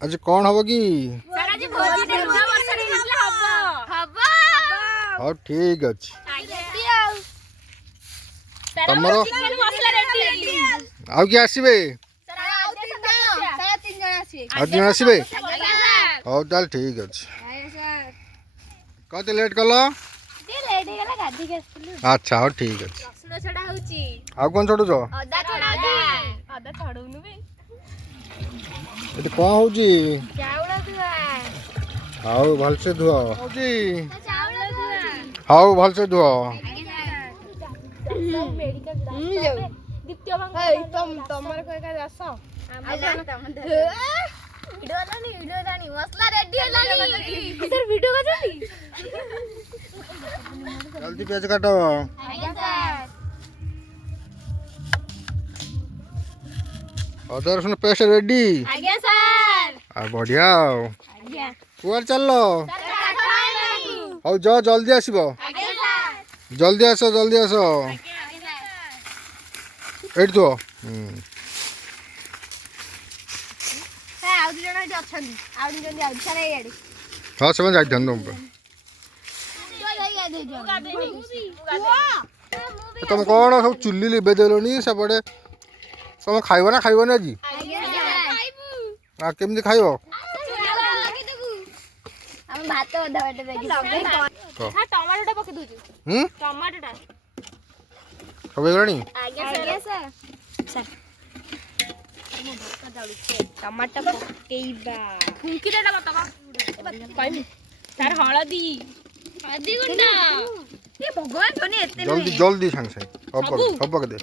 आज कौन हबो की सर आज भोजी टे नुआ वर्ष रे हितला हबो हां ठीक अछि तमरो चिकन मसला रेडी आउ की आसीबे सर आज तीन जण आसी आज जण आसीबे हां चल ठीक अछि कते लेट कलो लेट हे गला गाधी के आछलु अच्छा हां ठीक अछि रसुण छडा होउची आउ कोन छोडु जो अदा छडा अदा छडौनु बे एते कोन होउची चावल धुआ हाउ भल से धुओ होउची चावल धुआ हाउ भल से धुओ मेडिकल द्वितीय भाग तमर कोई का जास वीडियो जानी मसला रेडी होलानी सर वीडियो का जानी जल्दी प्याज काटो आज्ञा सर अदर रसुण पेस्ट रेडी आज्ञा सर आ बढ़िया आज्ञा कुआर चललो सर काटा नहीं हाउ जो जल्दी आसीबो आज्ञा सर जल्दी आसो आज्ञा सर एट दो सर आउ जण एठी अछंदी आउ जण आउ सर एडी हां सब जाई धन दम तुम कौन सब चुल्ली लिबे देलोनी सबडे तुम खाइबो ना खाइबो ना जी आ केमदी खाइबो हम भात अधा बाटे देगी हां टमाटोटा पके दोजु टमाटोटा सब गणी आज्ञा सर सर टमाटो पकेइबा फुंकी देटा बतावा कहमी सर हळदी हळदी गुंड ये भगवान धोनी एते जल्दी जल्दी संग से अब दे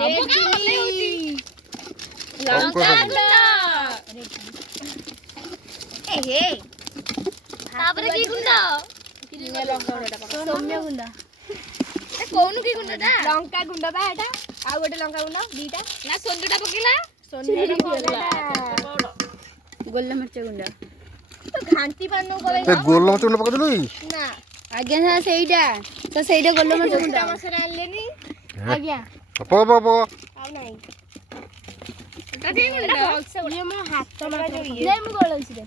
रेड चिली लंका गुंड ए हे तापर की गुंड लंका गुंडटा सौम्य गुंड ए कोन की गुंडटा लंका गुंड बा एटा आ गोटे लंका गुंड दीटा ना सोंडटा पकेला सोंडटा पकेला गोल्ला मिर्च गुंड तो घांटी पानो करे ते गोल मच पका देलु ना आज्ञा सर सेइटा तो सेइटा गोल्ला मिर्च गुंड मसरा आलेनी आज्ञा पो पो पो आ नहीं ये मो हाथ मार ले मु गोलसी दे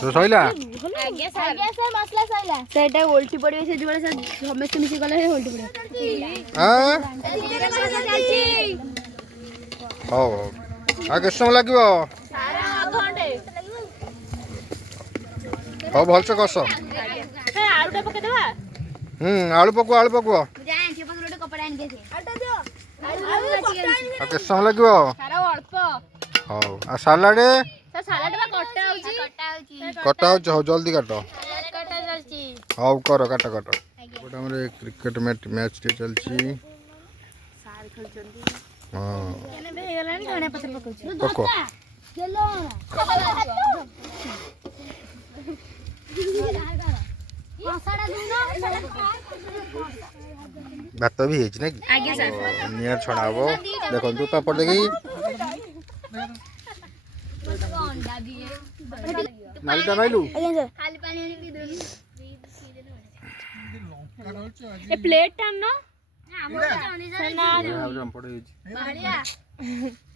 तो सइला आज्ञा सर मसला सइला सेटा उल्टी पड़ियो से जुळे से समस्त मिसी गले हे उल्टी पड़ियो हां हो आगे समय लागबो सारा घंटे हो भल से कस हे आलूटा पके देबा आलू पको जाए के पकड़ो कपड़ा आन के आटा दियो आगे समय लागबो सारा अल्प हो आ सलाड सर सलाड बा कटा होची हो जल्दी काटो सलाड कटा चलची हाउ करो काटो काटो गोटे हमरे क्रिकेट मैच टे चलची सार खेलचंदी हां केने बे हेगलानी धणे पछे पकोची पको चलो मसाला दूनो भात भी हेछि ना कि आगे सर निया छड़ाबो देखो तू पापड़ देखी अंडा दिए नालीटा नाइलु आगे सर खाली पानी पी दोनी ए प्लेट टान ना हमर जानी जानी ना हम पड़े हेछि थालिया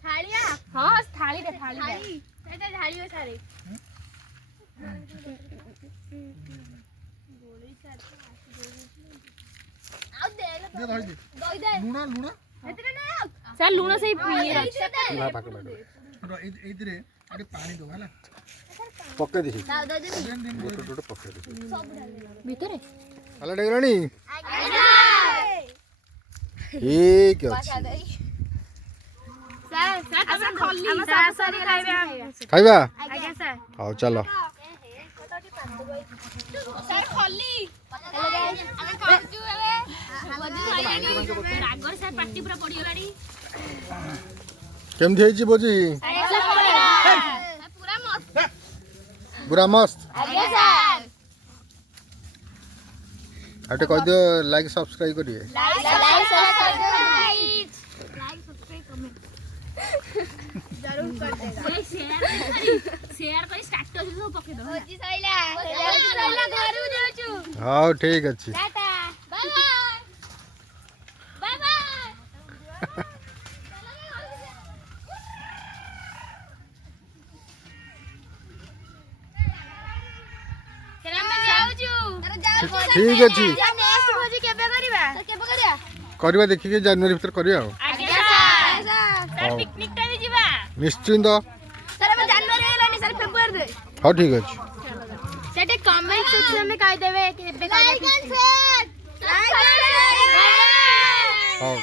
थालिया हां थाली रे थाली एटा थाली हो सारे गोली साथ आउ दे दे लूना लूना एतरे ना सर लूना सही पिए ना पाके बैठो एइदरे आगे पानी दो हला पक्के दिसी दाऊ दे गोटे गोटे पक्के दिसी भीतरे हला डेगरानी आगे ठीक अछि सर सर खल्ली सर खाइबे खाइबा आगे सर हाउ चलो सर खल्ली ଆମେ ଖାଉଛୁ ଏବେ ଭୋଜି ଖାଇଲାଣି ରାଗର ସାର୍ ପାଟି ପୁରା ପଡ଼ିଗଲାଣି केमथि हेछि बोजी ପୁରା ମସ୍ତ पूरा मस्त ଆଜ୍ଞା ସାର୍ आटे कह दियो लाइक सब्सक्राइब करिए लाइक सब्सक्राइब कमेंट जरूर कर देगा शेयर करी स्टेटस सब पके दो भोजी सइला घरु जाउछु हां ठीक अछि tata bye bye bye bye ठीक अच्छी करवा देखिए जनवरी भीतर करवा निश्चिंत हाँ ठीक अच्छे सेटे कमेंट सेक्शन में कहि देबे केबे हाँ